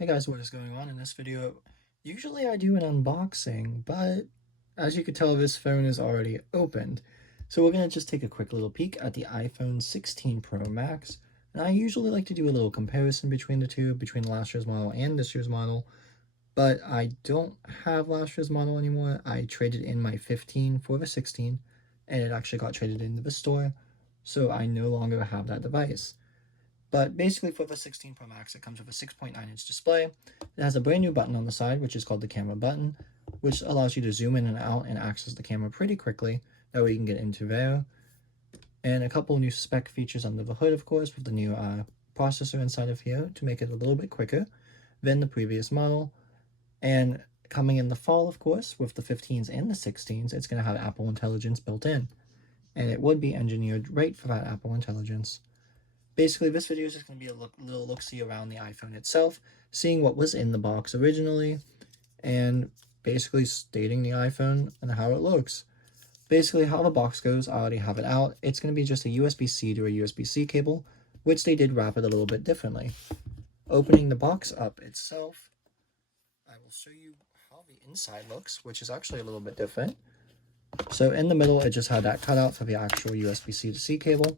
Hey guys, what is going on in this video? Usually I do an unboxing, but as you can tell, this phone is already opened. So we're going to just take a quick little peek at the iPhone 16 Pro Max. And I usually like to do a little comparison between the two, between last year's model and this year's model. But I don't have last year's model anymore. I traded in my 15 for the 16, and it actually got traded into the store. So I no longer have that device. But basically for the 16 Pro Max, it comes with a 6.9-inch display. It has a brand new button on the side, which is called the camera button, which allows you to zoom in and out and access the camera pretty quickly. That way you can get into there. And a couple new spec features under the hood, of course, with the new processor inside of here to make it a little bit quicker than the previous model. And coming in the fall, of course, with the 15s and the 16s, it's going to have Apple Intelligence built in. And it would be engineered right for that Apple Intelligence. Basically, this video is just going to be a little look-see around the iPhone itself, seeing what was in the box originally, and basically stating the iPhone and how it looks. Basically, how the box goes, I already have it out. It's going to be just a USB-C to a USB-C cable, which they did wrap it a little bit differently. Opening the box up itself, I will show you how the inside looks, which is actually a little bit different. So in the middle, it just had that cutout for the actual USB-C to C cable.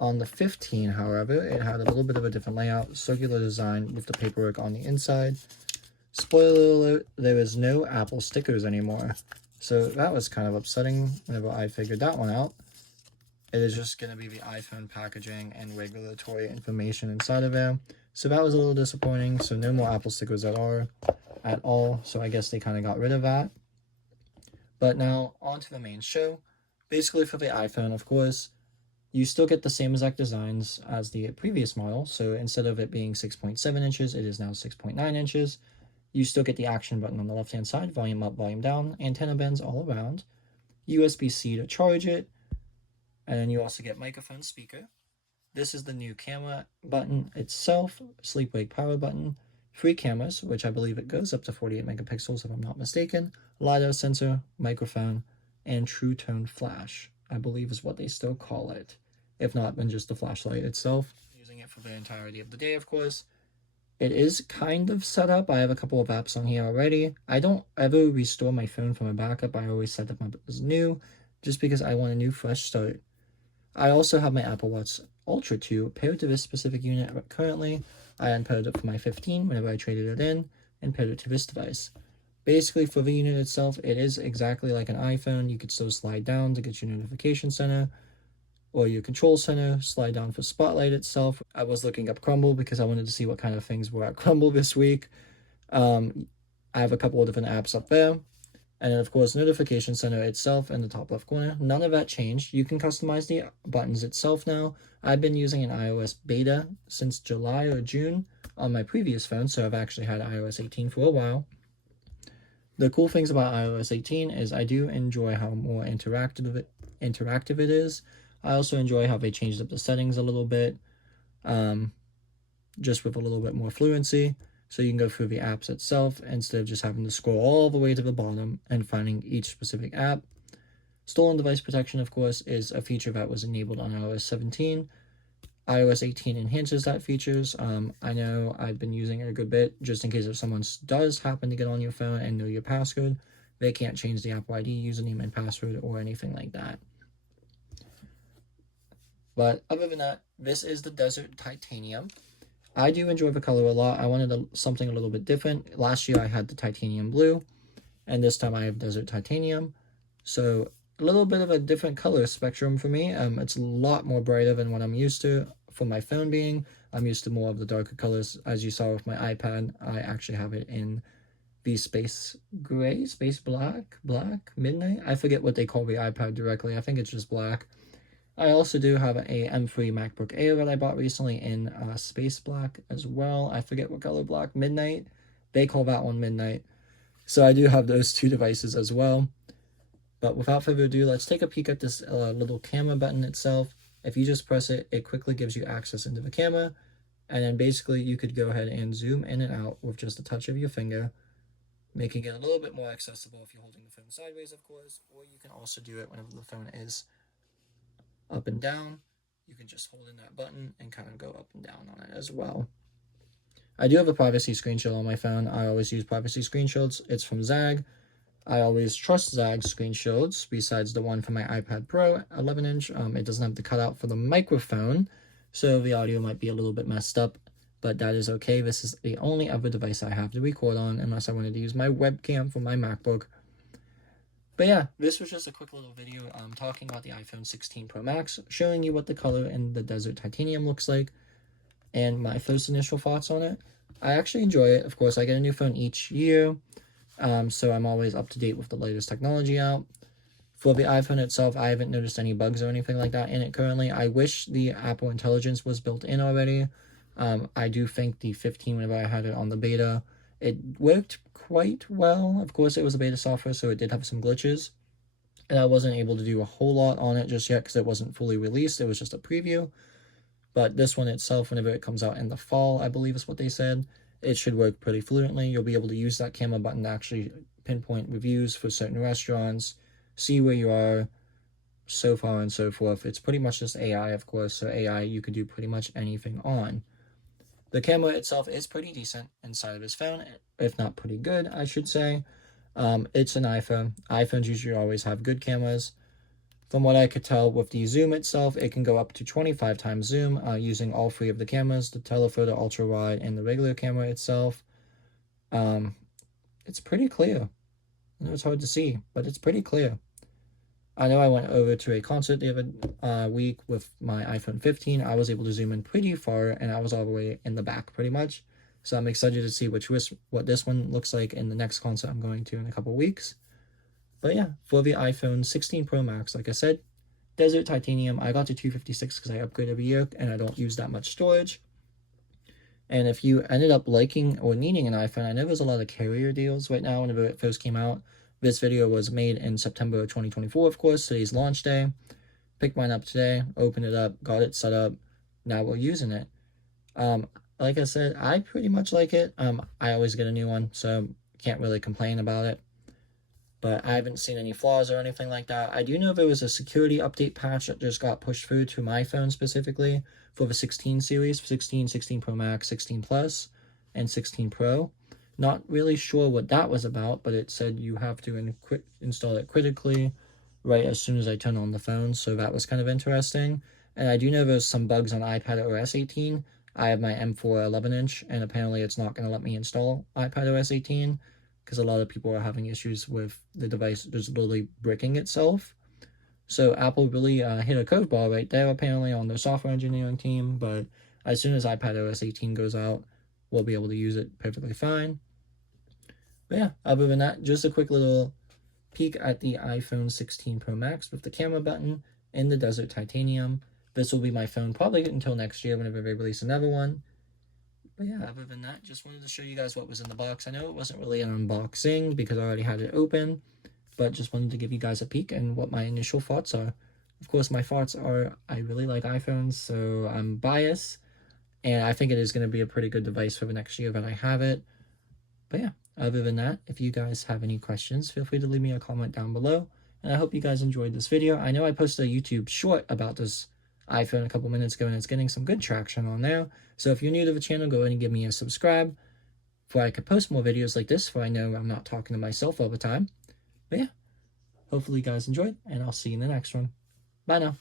On the 15, however, it had a little bit of a different layout, circular design with the paperwork on the inside. Spoiler alert, there is no Apple stickers anymore. So that was kind of upsetting whenever I figured that one out. It is just going to be the iPhone packaging and regulatory information inside of there. So that was a little disappointing. So no more Apple stickers at all. So I guess they kind of got rid of that. But now on to the main show. Basically for the iPhone, of course, you still get the same exact designs as the previous model, so instead of it being 6.7 inches, it is now 6.9 inches. You still get the action button on the left-hand side, volume up, volume down, antenna bends all around, USB-C to charge it, and then you also get microphone speaker. This is the new camera button itself, sleep-wake power button, 3 cameras, which I believe it goes up to 48 megapixels if I'm not mistaken, LiDAR sensor, microphone, and true tone flash, I believe is what they still call it. If not, then just the flashlight itself. Using it for the entirety of the day, of course. It is kind of set up. I have a couple of apps on here already. I don't ever restore my phone from a backup. I always set them up as new, just because I want a new fresh start. I also have my Apple Watch Ultra 2 paired to this specific unit currently. I unpaired it for my 15 whenever I traded it in, and paired it to this device. Basically, for the unit itself, it is exactly like an iPhone. You could still slide down to get your notification center, or your control center, slide down for Spotlight itself. I was looking up Crumble because I wanted to see what kind of things were at Crumble this week. I have a couple of different apps up there. And then, of course, Notification Center itself in the top left corner. None of that changed. You can customize the buttons itself now. I've been using an iOS beta since July or June on my previous phone, so I've actually had iOS 18 for a while. The cool things about iOS 18 is I do enjoy how more interactive it is. I also enjoy how they changed up the settings a little bit, just with a little bit more fluency. So you can go through the apps itself instead of just having to scroll all the way to the bottom and finding each specific app. Stolen device protection, of course, is a feature that was enabled on iOS 17. iOS 18 enhances that features. I know I've been using it a good bit, just in case if someone does happen to get on your phone and know your passcode, they can't change the Apple ID username and password or anything like that. But other than that, this is the Desert Titanium. I do enjoy the color a lot. I wanted something a little bit different. Last year I had the Titanium Blue, and this time I have Desert Titanium. So a little bit of a different color spectrum for me. It's a lot more brighter than what I'm used to for my phone being. I'm used to more of the darker colors. As you saw with my iPad, I actually have it in the space gray, space black, midnight. I forget what they call the iPad directly. I think it's just black. I also do have a M3 MacBook Air that I bought recently in space black as well. I forget what color black, midnight. They call that one midnight. So I do have those two devices as well. But without further ado, let's take a peek at this little camera button itself. If you just press it, it quickly gives you access into the camera. And then basically you could go ahead and zoom in and out with just a touch of your finger, making it a little bit more accessible if you're holding the phone sideways, of course. Or you can also do it whenever the phone is up and down. You can just hold in that button and kind of go up and down on it as well. I do have a privacy screenshot on my phone. I always use privacy screenshots. It's from Zag. I always trust Zag screenshots besides the one from my iPad Pro 11-inch. It doesn't have the cutout for the microphone, so the audio might be a little bit messed up, but that is okay. This is the only other device I have to record on unless I wanted to use my webcam from my MacBook. But yeah, this was just a quick little video talking about the iPhone 16 Pro Max, showing you what the color in the Desert Titanium looks like, and my first initial thoughts on it. I actually enjoy it. Of course, I get a new phone each year, so I'm always up to date with the latest technology out. For the iPhone itself, I haven't noticed any bugs or anything like that in it currently. I wish the Apple Intelligence was built in already. I do think the 15, whenever I had it on the beta, it worked quite well. Of course, it was a beta software, so it did have some glitches. And I wasn't able to do a whole lot on it just yet because it wasn't fully released. It was just a preview. But this one itself, whenever it comes out in the fall, I believe is what they said, it should work pretty fluently. You'll be able to use that camera button to actually pinpoint reviews for certain restaurants, see where you are, so far and so forth. It's pretty much just AI, of course, so AI you could do pretty much anything on. The camera itself is pretty decent inside of his phone, if not pretty good, I should say. It's an iPhone. iPhones usually always have good cameras. From what I could tell with the zoom itself, it can go up to 25 times zoom using all three of the cameras, the telephoto, ultra wide, and the regular camera itself. It's pretty clear. I know it's hard to see, but it's pretty clear. I know I went over to a concert the other week with my iPhone 15. I was able to zoom in pretty far, and I was all the way in the back pretty much. So I'm excited to see what this one looks like in the next concert I'm going to in a couple weeks. But yeah, for the iPhone 16 Pro Max, like I said, Desert Titanium. I got to 256 because I upgrade every year, and I don't use that much storage. And if you ended up liking or needing an iPhone, I know there's a lot of carrier deals right now whenever it first came out. This video was made in September of 2024, of course, today's launch day. Picked mine up today, opened it up, got it set up. Now we're using it. Like I said, I pretty much like it. I always get a new one, so can't really complain about it. But I haven't seen any flaws or anything like that. I do know there was a security update patch that just got pushed through to my phone specifically for the 16 series, 16, 16 Pro Max, 16 Plus, and 16 Pro. Not really sure what that was about, but it said you have to install it critically right as soon as I turn on the phone, so that was kind of interesting. And I do know there's some bugs on iPad OS 18. I have my M4 11-inch, and apparently it's not going to let me install iPad OS 18 because a lot of people are having issues with the device just literally bricking itself. So Apple really hit a curveball right there, apparently, on their software engineering team, but as soon as iPad OS 18 goes out, we'll be able to use it perfectly fine. But yeah, other than that, just a quick little peek at the iPhone 16 Pro Max with the camera button in the Desert Titanium. This will be my phone probably until next year whenever they release another one. But yeah, other than that, just wanted to show you guys what was in the box. I know it wasn't really an unboxing because I already had it open, but just wanted to give you guys a peek and what my initial thoughts are. Of course, my thoughts are I really like iPhones, so I'm biased, and I think it is going to be a pretty good device for the next year that I have it. But yeah, other than that, if you guys have any questions, feel free to leave me a comment down below, and I hope you guys enjoyed this video. I know I posted a YouTube short about this iPhone a couple minutes ago, and it's getting some good traction on there. So if you're new to the channel, go ahead and give me a subscribe for I could post more videos like this, for I know I'm not talking to myself all the time. But yeah, hopefully you guys enjoyed, and I'll see you in the next one. Bye now.